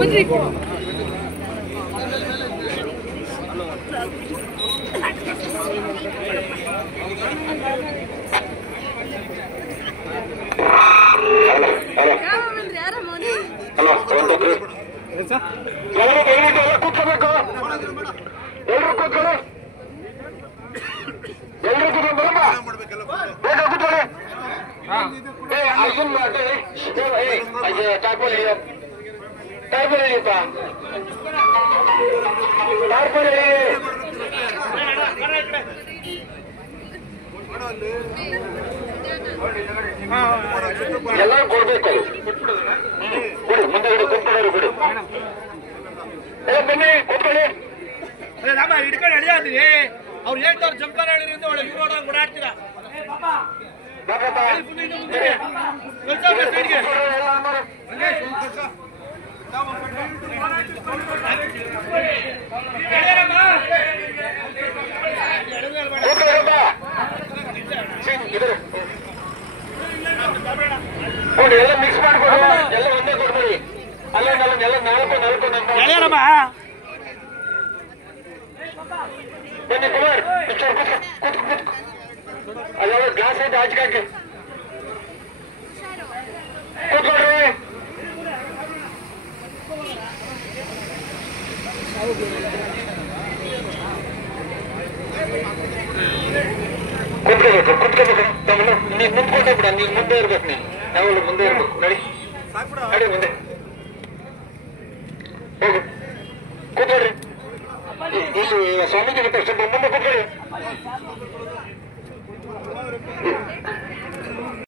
Hello ಕೂತ್ಕೋಬೇಕು, ಎಲ್ರು ಕೂತ್ಕೊಳ್ಳಿ, ಎಲ್ರು ಕೂತ್ಕೊಂಡು ಬರಮ್ಮ, ಬೇಗ ಕೂತ್ಕೊಳ್ಳಿ. ಅರ್ಜುನ್ ಟಾರ್ಪಲ್ ಹಿಡಿಯಪ್ಪ, ಟಾರ್ಪಲ್ ಹಿಡಿ. ಎಲ್ಲರೂ ಕೊಡ್ಬೇಕು, ಕೊಡಿ ಮುಂದೆಗಡೆ ಕೂತ್ಕೊಳ್ಳೋರು ಬಿಡಿ. ಬನ್ನಿ ಕೂತ್ಕೊಳ್ಳಿ. ನಮ್ಮ ಹಿಡ್ಕೊಂಡು ನಡೆಯಾದ್ರಿ ಅವ್ರು ಹೇಳ್ತಾರ ಜಂಪರ್ ಹೇಳಿದ್ರಿಂದ ಒಳ್ಳೆ ಇವ್ರೋಡ ಓಡಾಡ್ತೀರಾ. ನೋಡಿ ಎಲ್ಲ ಮಿಕ್ಸ್ ಮಾಡ್ಕೊಡು, ಎಲ್ಲ ಒಂದೇ ಕೊಡ್ಬೇಡಿ. ಅಲ್ಲ ಎಲ್ಲ ನಾಲ್ಕು ಬನ್ನಿ ಕುಮಾರ್, ಅಲ್ಲ ಗ್ಲಾಸ್ ಐತೆ ಹಚ್ಕಾಕಿ ಕೂತ್ಕೊಡ್ರಿ. ಕೂತ್ಕೋಬೇಕು ನೀನ್ ಮುಂದ್ಕೊಂಡೇ ಬಿಡ, ನೀನ್ ಮುಂದೆ ಇರ್ಬೇಕು, ನಾವೆಲ್ಲ ಮುಂದೆ ಇರ್ಬೇಕು. ನಡಿ ನಡಿ ಮುಂದೆ ಹೋಗು, ಕೂತ್ಕೊಳ್ರಿ. ಸ್ವಾಮೀಜಿ ಸ್ವಲ್ಪ ಮುಂದೆ ಕೂತ್ಕೊಳ್ಳಿ.